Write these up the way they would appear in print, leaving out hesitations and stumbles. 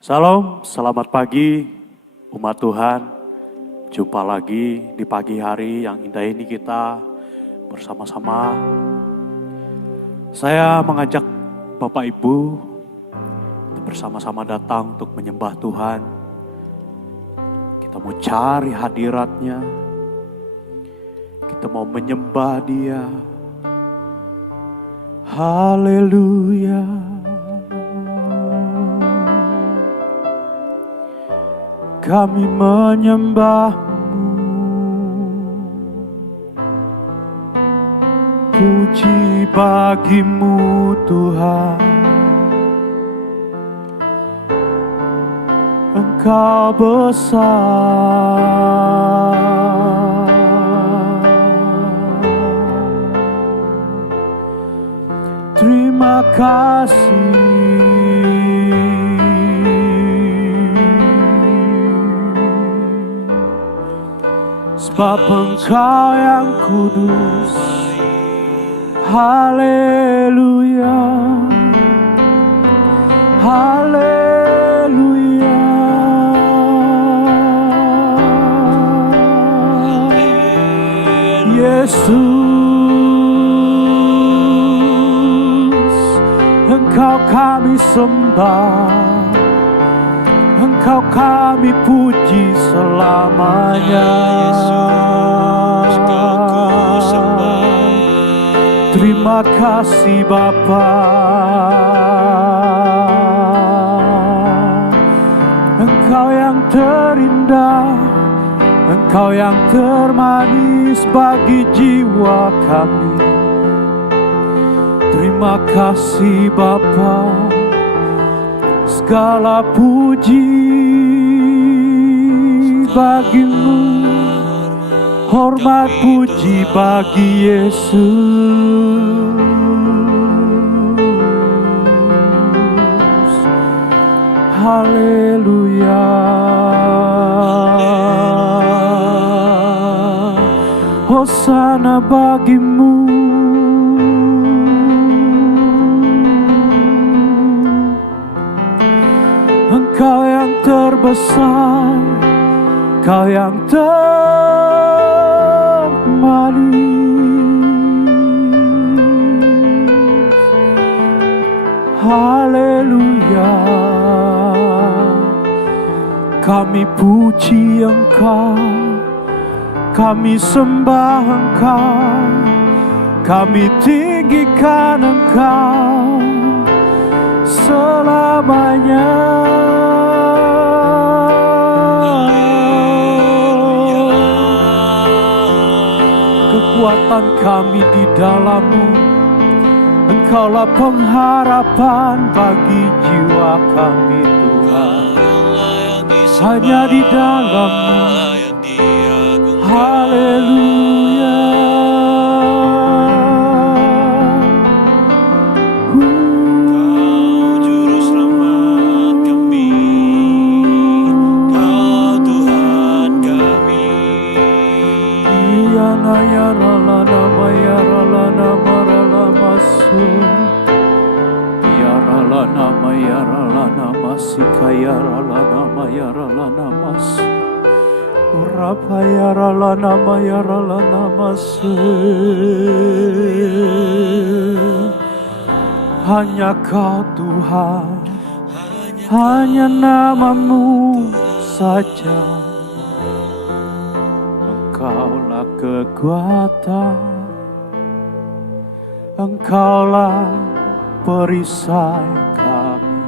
Salam, selamat pagi umat Tuhan. Jumpa lagi di pagi hari yang indah ini kita bersama-sama. Saya mengajak Bapak Ibu untuk bersama-sama datang untuk menyembah Tuhan. Kita mau cari hadirat-Nya. Kita mau menyembah Dia. Haleluya. Kami menyembah-Mu, puji bagi-Mu Tuhan. Engkau besar, terima kasih. Sebab Engkau yang kudus, haleluya, haleluya. Yesus, Engkau kami sembah, Engkau kami puji selamanya. Yesus, Kau ku sembah. Terima kasih Bapa. Engkau yang terindah, Engkau yang termanis bagi jiwa kami. Terima kasih Bapa. Segala puji bagi-Mu, hormat puji bagi Yesus. Haleluya. Hosana bagi-Mu. Engkau yang terbesar, Kau yang termanis. Haleluya. Kami puji Engkau, kami sembah Engkau, kami tinggikan Engkau selamanya. Kekuatan kami di dalam-Mu, Engkaulah pengharapan bagi jiwa kami Tuhan. Hanya di dalam-Mu, haleluya. Hanya Kau Tuhan, hanya nama-Mu saja. Engkaulah kekuatan, Engkaulah perisai kami.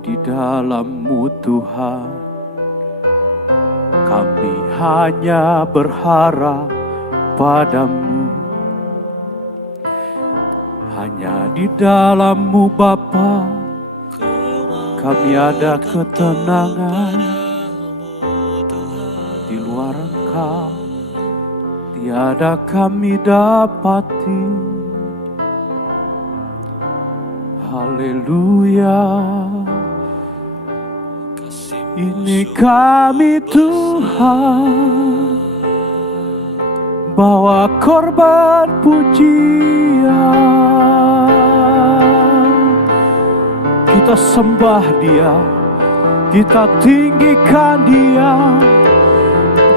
Di dalam-Mu Tuhan, kami hanya berharap padamu. Hanya di dalam-Mu Bapa, kami ada ketenangan. Di luar Engkau, tiada kami dapati. Haleluya. Ini kami Tuhan, bawa korban pujian. kita sembah Dia, kita tinggikan Dia,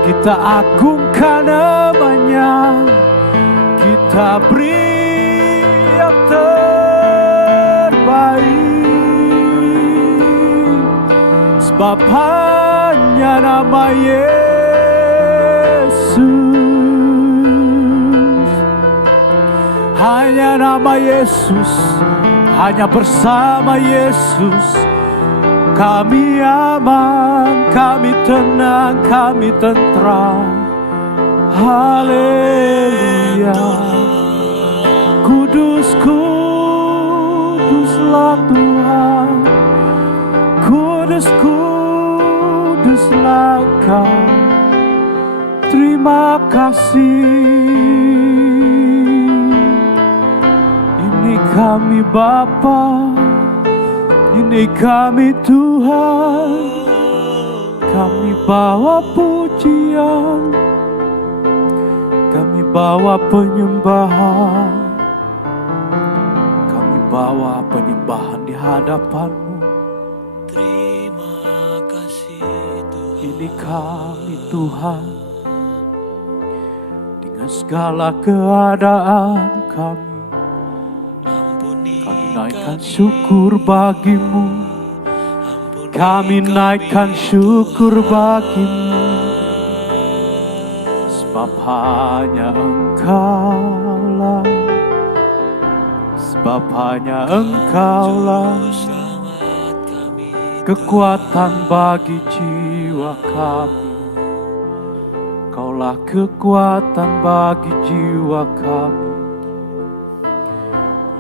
kita agungkan namanya, kita beri yang terbaik, sebab hanya nama Yesus, hanya nama Yesus, hanya bersama Yesus kami aman, kami tenang, kami tentram. Haleluya. Kudus, kuduslah Tuhan, kudus, kuduslah Kau. Terima kasih. Ini kami Bapa, ini kami Tuhan, kami bawa pujian, kami bawa penyembahan, kami bawa penyembahan di hadapan-Mu. Terima kasih Tuhan. Ini kami Tuhan, dengan segala keadaan kami naikkan syukur bagi-Mu, kami naikkan syukur bagi-Mu, sebab hanya Engkaulah, sebab hanya Engkaulah kekuatan bagi jiwa kami, Kaulah kekuatan bagi jiwa kami.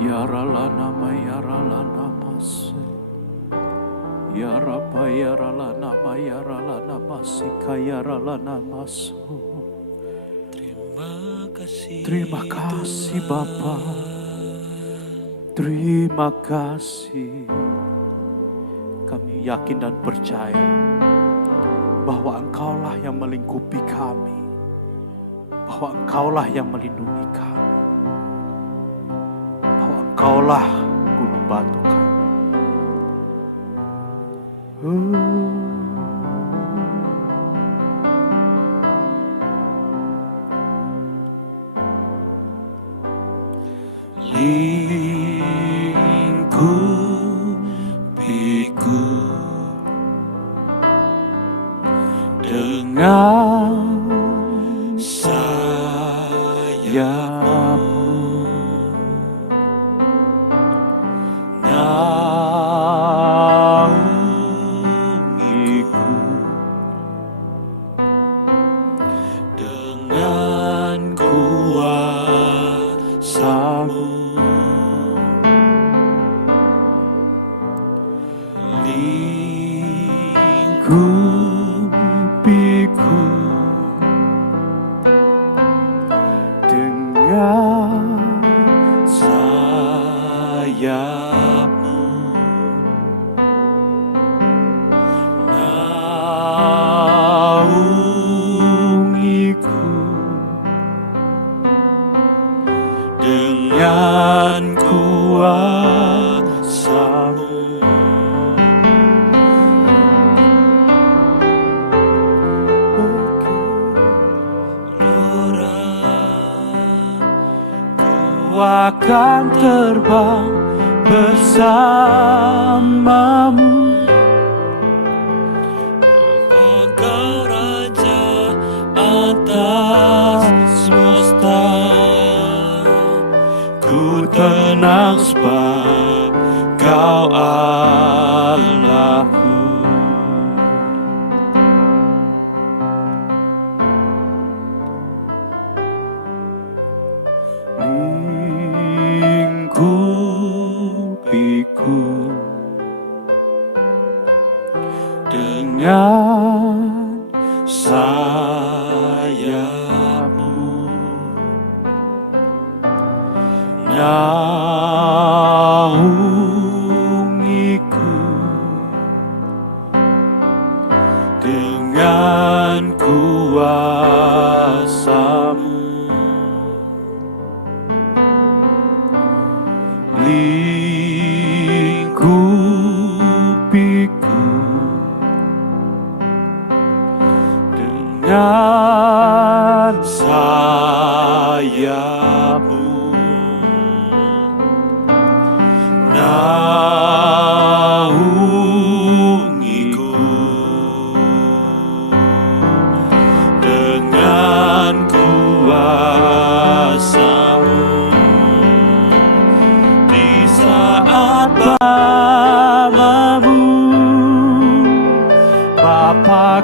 Ya Rala nama, ya Rala nama se, ya Rapa, ya Rala nama, ya Rala nama sika, ya Rala nama so. Terima kasih Bapa, terima kasih. Kami yakin dan percaya bahwa Engkaulah yang melingkupi kami, bahwa Engkaulah yang melindungi kami, Engkaulah gunung batu kami. Lingkupiku dengan sayap-Mu, naungiku dengan kuasa-Mu. Lingkupiku dengan sayap-Mu, naungiku dengan kuasa-Mu. Ku akan terbang bersama-Mu, Engkau Raja atas semesta. ku tenang sebab Kau Allahku. Lingkupiku dengan sayap-Mu, naungiku dengan kuasa-Mu. Lingkupiku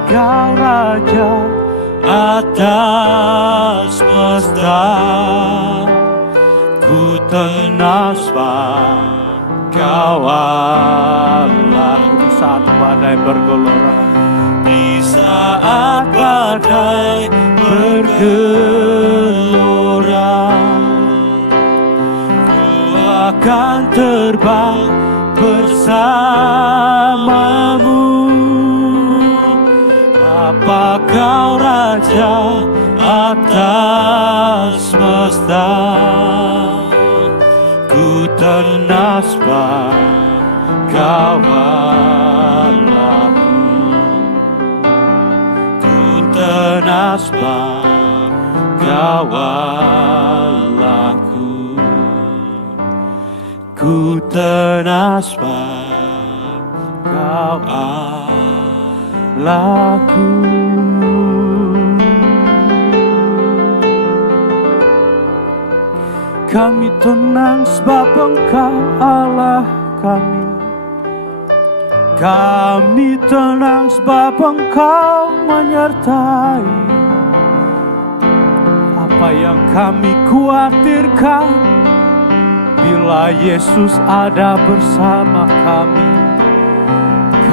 Kau Raja atas semesta, ku tenas Kau Allah. Di saat badai bergelora, di saat badai bergelora, ku akan terbang bersamamu. Bapa, Kau Raja atas semesta, ku tenas Kau Allahku, ku tenas Kau Allahku, ku tenas Kau Allahku. Kami tenang sebab Engkau Allah kami. Kami tenang sebab Engkau menyertai. Apa yang kami khawatirkan, bila Yesus ada bersama kami,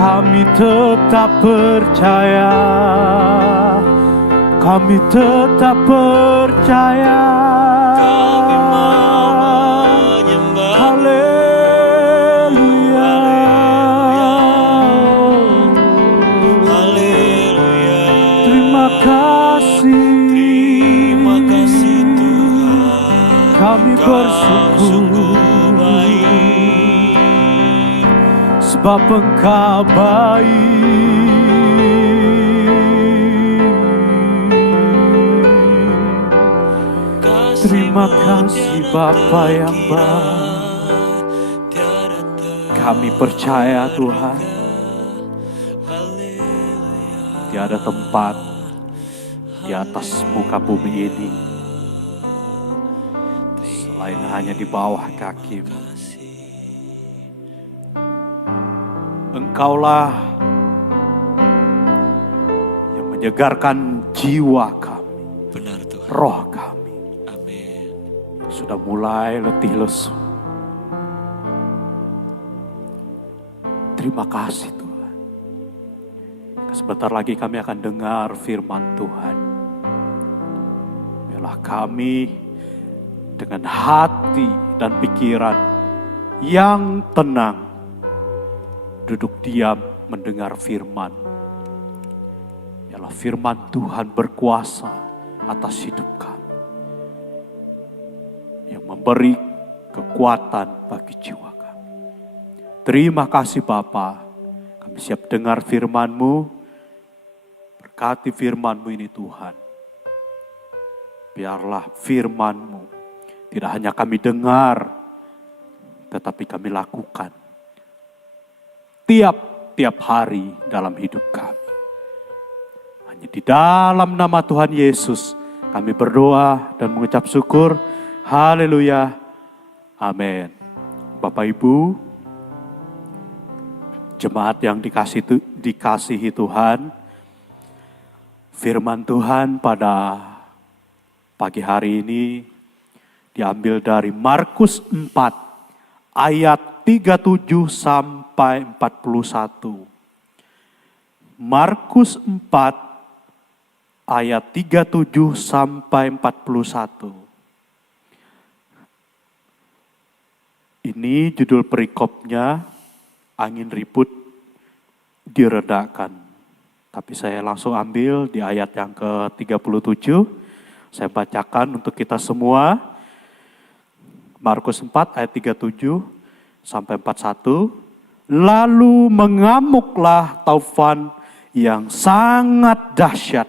kami tetap percaya. Kami tetap percaya. kami menyembah. Haleluya. Haleluya. Terima kasih. Terima kasih Tuhan, Kami Kau bersyukur sungguh baik. sebab Engkau baik. Terima kasih Bapa yang baik. Kami percaya Tuhan, tiada tempat di atas muka bumi ini selain hanya di bawah kaki. Engkaulah yang menyegarkan jiwa kami, Benar Tuhan. roh kami Amin. sudah mulai letih lesu. Terima kasih Tuhan. Sebentar lagi kami akan dengar firman Tuhan. Biarlah kami dengan hati dan pikiran yang tenang duduk diam mendengar firman. Biarlah firman Tuhan berkuasa atas hidup kami, yang memberi kekuatan bagi jiwa kami. Terima kasih Bapa, kami siap dengar firman-Mu. Berkati firman-Mu ini Tuhan. Biarlah firman-Mu tidak hanya kami dengar, tetapi kami lakukan tiap-tiap hari dalam hidup kami. Hanya di dalam nama Tuhan Yesus kami berdoa dan mengucap syukur. Haleluya. Amin. Bapak Ibu, jemaat yang dikasihi Tuhan, firman Tuhan pada pagi hari ini diambil dari Markus 4 ayat 37 sampai 41. Markus 4 ayat 37 sampai 41. Ini judul perikopnya, angin ribut diredakan. Tapi saya langsung ambil di ayat yang ke-37. Saya bacakan untuk kita semua. Markus 4 ayat 37 sampai 41. Lalu mengamuklah taufan yang sangat dahsyat,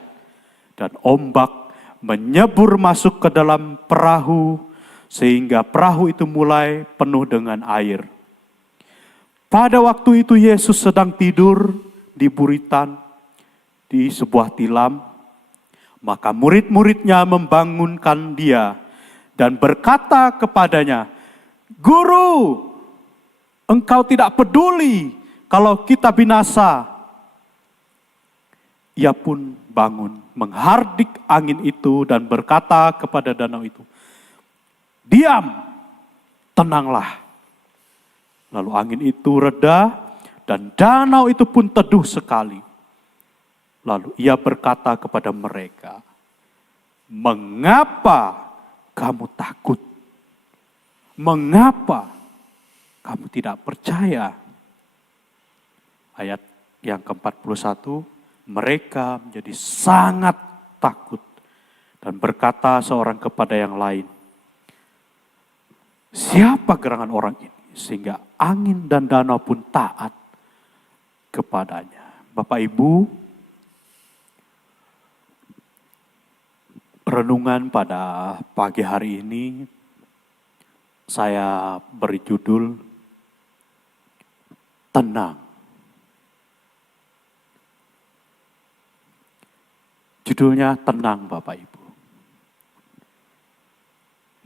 dan ombak menyebur masuk ke dalam perahu, sehingga perahu itu mulai penuh dengan air. Pada waktu itu Yesus sedang tidur di buritan di sebuah tilam. Maka murid-muridnya membangunkan dia dan berkata kepadanya, "Guru, engkau tidak peduli kalau kita binasa." Ia pun bangun, menghardik angin itu dan berkata kepada danau itu, "Diam, tenanglah." Lalu angin itu reda dan danau itu pun teduh sekali. Lalu ia berkata kepada mereka, "Mengapa kamu takut? Mengapa kamu tidak percaya?" Ayat yang ke-41, mereka menjadi sangat takut dan berkata seorang kepada yang lain, "Siapa gerangan orang ini sehingga angin dan danau pun taat kepadanya?" Bapak Ibu, renungan pada pagi hari ini saya beri judul Tenang. Judulnya Tenang, Bapak Ibu.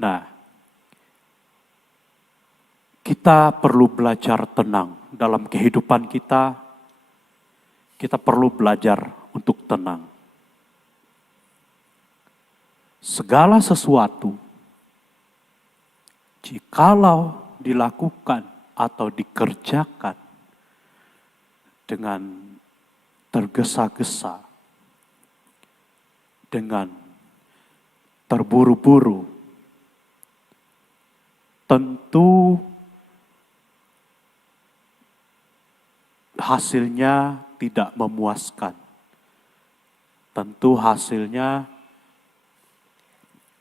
Nah, kita perlu belajar tenang dalam kehidupan kita. Kita perlu belajar untuk tenang. Segala sesuatu, jikalau dilakukan atau dikerjakan dengan tergesa-gesa, dengan terburu-buru, tentu hasilnya tidak memuaskan. Tentu hasilnya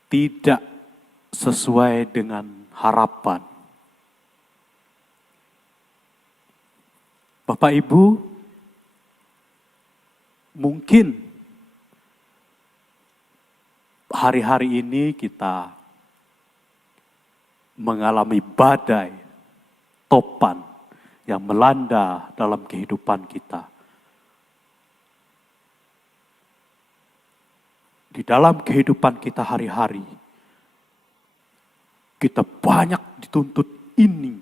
tidak sesuai dengan harapan. Bapak Ibu, mungkin hari-hari ini kita mengalami badai, topan yang melanda dalam kehidupan kita. Di dalam kehidupan kita hari-hari, kita banyak dituntut ini,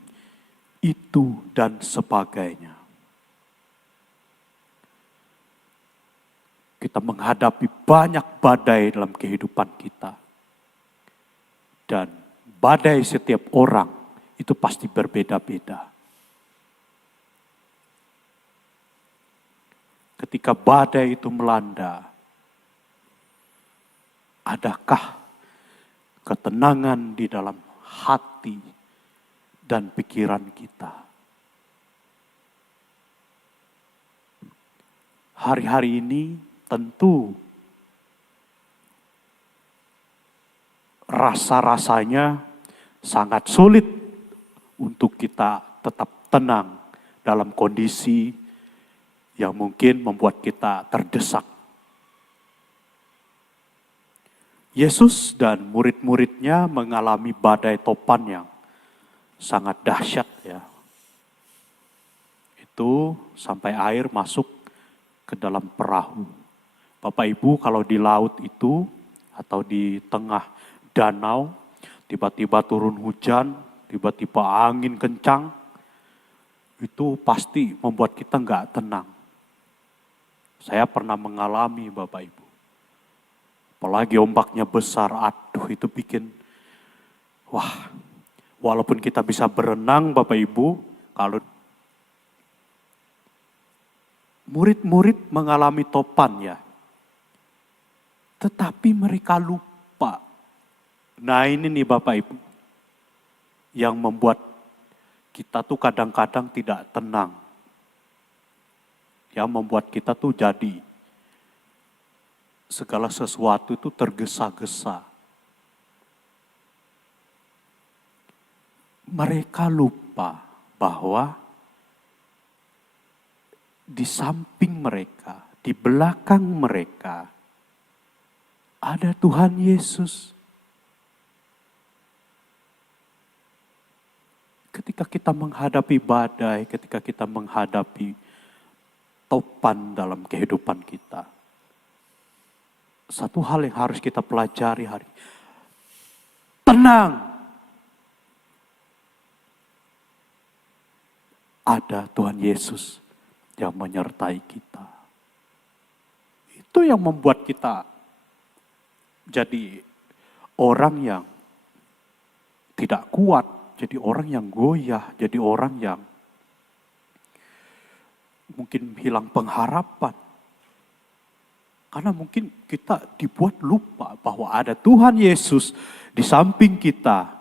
itu, dan sebagainya. Kita menghadapi banyak badai dalam kehidupan kita. Dan badai setiap orang itu pasti berbeda-beda. Ketika badai itu melanda, adakah ketenangan di dalam hati dan pikiran kita? Hari-hari ini tentu rasa-rasanya sangat sulit untuk kita tetap tenang dalam kondisi yang mungkin membuat kita terdesak. Yesus dan murid-muridnya mengalami badai topan yang sangat dahsyat ya. Itu sampai air masuk ke dalam perahu. Bapak Ibu, kalau di laut itu atau di tengah danau, tiba-tiba turun hujan, tiba-tiba angin kencang, itu pasti membuat kita nggak tenang. Saya pernah mengalami Bapak Ibu. Apalagi ombaknya besar, aduh itu bikin, wah, walaupun kita bisa berenang Bapak Ibu, kalau murid-murid mengalami topan ya, tetapi mereka lupa. Nah ini nih Bapak Ibu, yang membuat kita tuh kadang-kadang tidak tenang. Yang membuat kita tuh jadi segala sesuatu itu tergesa-gesa. Mereka lupa bahwa di samping mereka, di belakang mereka, ada Tuhan Yesus. Ketika kita menghadapi badai, ketika kita menghadapi topan dalam kehidupan kita, satu hal yang harus kita pelajari hari, tenang. Ada Tuhan Yesus yang menyertai kita. Itu yang membuat kita jadi orang yang tidak kuat, jadi orang yang goyah, jadi orang yang mungkin hilang pengharapan. Karena mungkin kita dibuat lupa bahwa ada Tuhan Yesus di samping kita,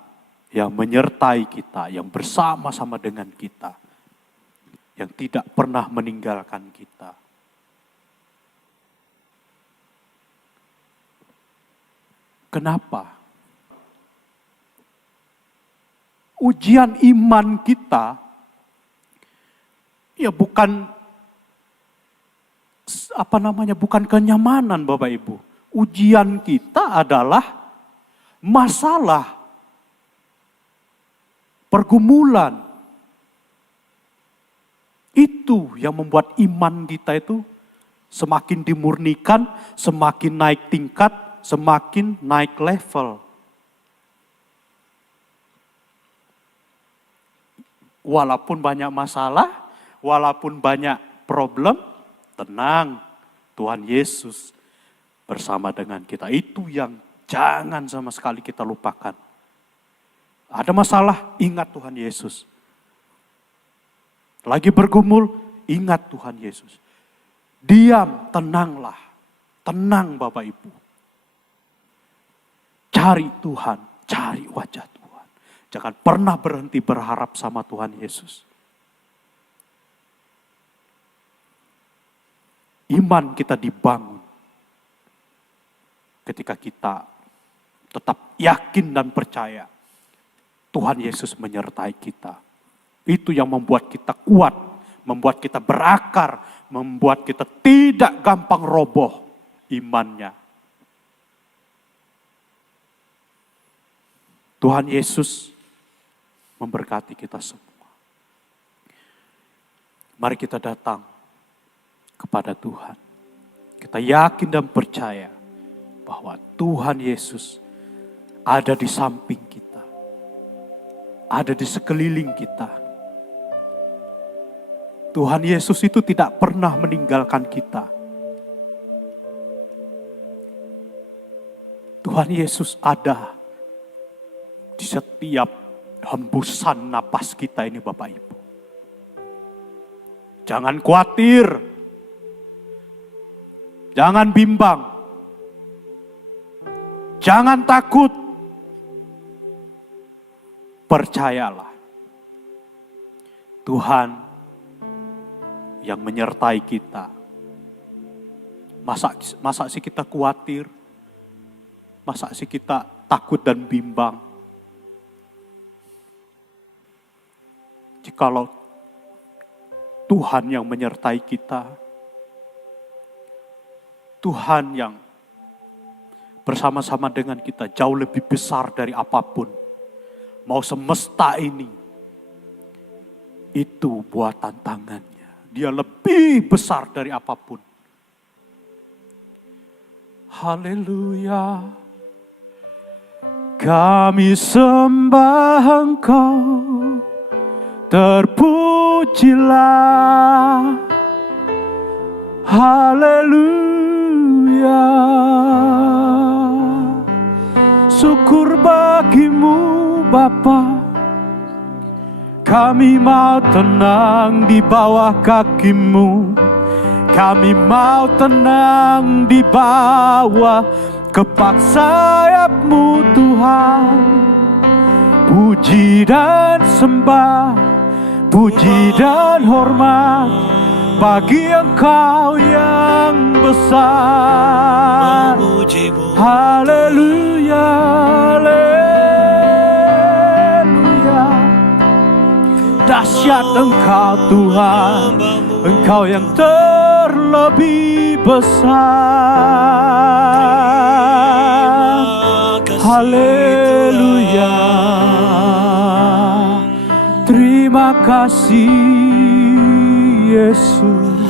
yang menyertai kita, yang bersama-sama dengan kita, yang tidak pernah meninggalkan kita. Kenapa? Ujian iman kita ya bukan bukan kenyamanan Bapak Ibu. Ujian kita adalah masalah, pergumulan. Itu yang membuat iman kita itu semakin dimurnikan, semakin naik tingkat, semakin naik level. Walaupun banyak masalah, walaupun banyak problem, tenang, Tuhan Yesus bersama dengan kita. Itu yang jangan sama sekali kita lupakan. Ada masalah, ingat Tuhan Yesus. Lagi bergumul, ingat Tuhan Yesus. Diam, tenanglah. Tenang Bapak Ibu. Cari Tuhan, cari wajah Tuhan. Jangan pernah berhenti berharap sama Tuhan Yesus. Iman kita dibangun ketika kita tetap yakin dan percaya Tuhan Yesus menyertai kita. Itu yang membuat kita kuat, membuat kita berakar, membuat kita tidak gampang roboh imannya. Tuhan Yesus memberkati kita semua. Mari kita datang kepada Tuhan. Kita yakin dan percaya bahwa Tuhan Yesus ada di samping kita. Ada di sekeliling kita. Tuhan Yesus itu tidak pernah meninggalkan kita. Tuhan Yesus ada di setiap hembusan napas kita ini Bapak Ibu. Jangan khawatir. Jangan bimbang. Jangan takut. Percayalah. Tuhan yang menyertai kita. Masa sih kita khawatir? Masa sih kita takut dan bimbang? Jikalau Tuhan yang menyertai kita, Tuhan yang bersama-sama dengan kita jauh lebih besar dari apapun. Mau semesta ini, itu buatan tangannya. Dia lebih besar dari apapun. Haleluya. Kami sembah Engkau, terpujilah. Haleluya. Syukur bagimu Bapa. Kami mau tenang di bawah kakimu. Kami mau tenang di bawah kepak sayapmu Tuhan. Puji dan sembah, puji dan hormat bagi Engkau yang besar. Haleluya, haleluya. Dahsyat Engkau Tuhan, Engkau yang terlebih besar. Haleluya. Terima kasih Yesus.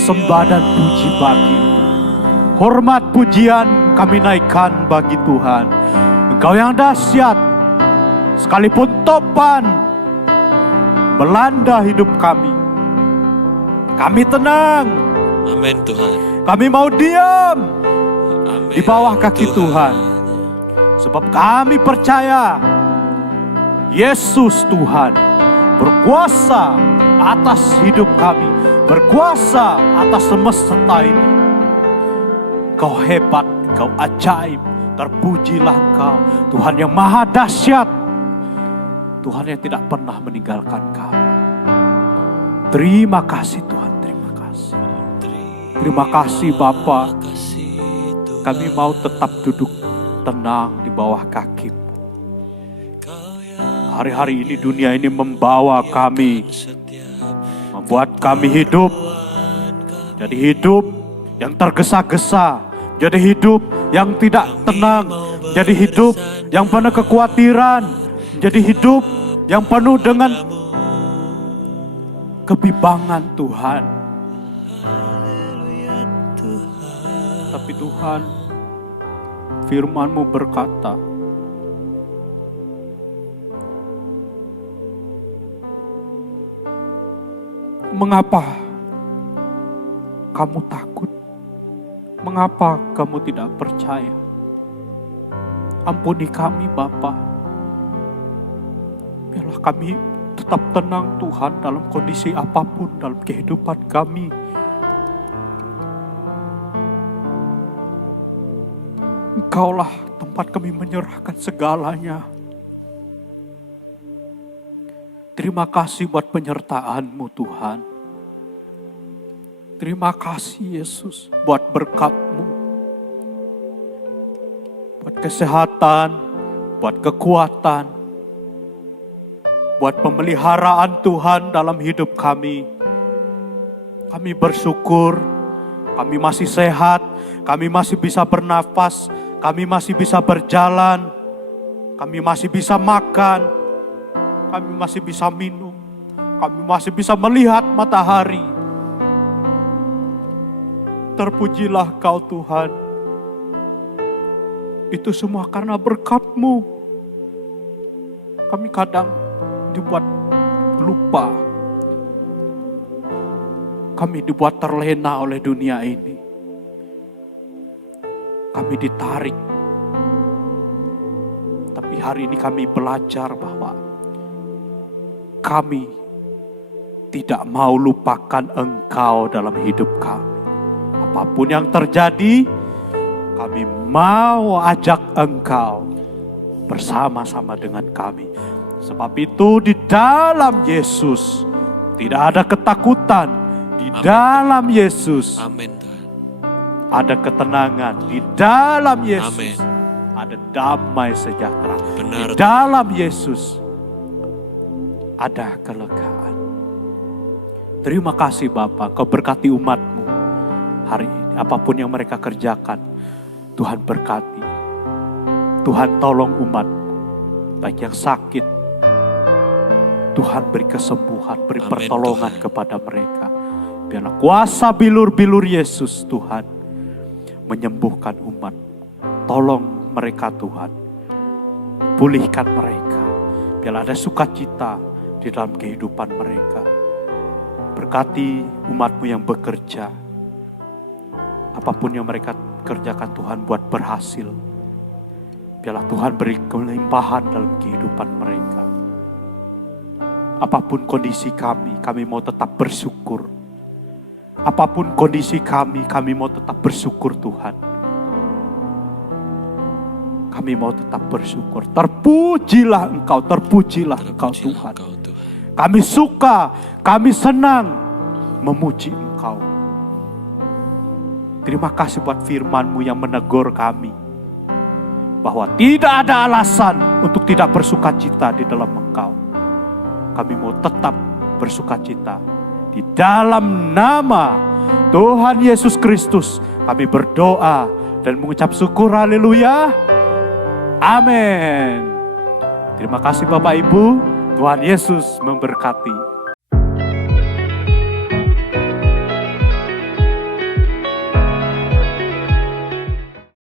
Sembah dan puji bagi-Mu. Hormat pujian kami naikkan bagi Tuhan. Engkau yang dahsyat, sekalipun topan melanda hidup kami. Kami tenang, Amin Tuhan. Kami mau diam Amin. di bawah kaki Tuhan. Sebab kami percaya Yesus Tuhan berkuasa atas hidup kami, berkuasa atas semesta ini. Kau hebat, Kau ajaib, terpujilah Engkau, Tuhan yang maha dahsyat, Tuhan yang tidak pernah meninggalkan kami. Terima kasih Tuhan, terima kasih. Terima kasih Bapa, kami mau tetap duduk tenang di bawah kaki-Mu. Hari-hari ini dunia ini membawa kami, membuat kami hidup, jadi hidup yang tergesa-gesa, jadi hidup yang tidak tenang, jadi hidup yang penuh kekhawatiran, jadi hidup yang penuh dengan kebimbangan Tuhan. Tapi Tuhan, firman-Mu berkata, mengapa kamu takut? Mengapa kamu tidak percaya? Ampuni kami Bapa. Biarlah kami tetap tenang Tuhan dalam kondisi apapun dalam kehidupan kami. Engkaulah tempat kami menyerahkan segalanya. Terima kasih buat penyertaan-Mu Tuhan. Terima kasih Yesus buat berkat-Mu. Buat kesehatan, buat kekuatan, buat pemeliharaan Tuhan dalam hidup kami. Kami bersyukur, kami masih sehat, kami masih bisa bernafas, kami masih bisa berjalan, kami masih bisa makan, kami masih bisa minum, kami masih bisa melihat matahari. Terpujilah Kau Tuhan. Itu semua karena berkat-Mu. Kami kadang dibuat lupa. Kami dibuat terlena oleh dunia ini. Kami ditarik. Tapi hari ini kami belajar bahwa kami tidak mau lupakan Engkau dalam hidup kami. Apapun yang terjadi, kami mau ajak Engkau bersama-sama dengan kami. Sebab itu di dalam Yesus tidak ada ketakutan. Di dalam Yesus Amin Tuhan. ada ketenangan. Di dalam Yesus Amin. ada damai sejahtera. Benar. Di dalam Yesus ada kelegaan. Terima kasih Bapa, Kau berkati umat-Mu hari ini. Apapun yang mereka kerjakan, Tuhan berkati. Tuhan tolong umat, baik yang sakit, Tuhan beri kesembuhan, beri Amin, pertolongan Tuhan. kepada mereka. Biarlah kuasa bilur-bilur Yesus Tuhan menyembuhkan umat. Tolong mereka Tuhan, pulihkan mereka. Biarlah ada sukacita di dalam kehidupan mereka. Berkati umat-Mu yang bekerja. Apapun yang mereka kerjakan Tuhan buat berhasil. Biarlah Tuhan beri kelimpahan dalam kehidupan mereka. Apapun kondisi kami mau tetap bersyukur. Apapun kondisi kami mau tetap bersyukur Tuhan. Kami mau tetap bersyukur. Terpujilah Engkau Tuhan. Kami suka, kami senang memuji Engkau. Terima kasih buat firman-Mu yang menegur kami. Bahwa tidak ada alasan untuk tidak bersukacita di dalam Engkau. Kami mau tetap bersukacita. Di dalam nama Tuhan Yesus Kristus kami berdoa dan mengucap syukur. Haleluya. Amin. Terima kasih Bapak Ibu. Tuhan Yesus memberkati.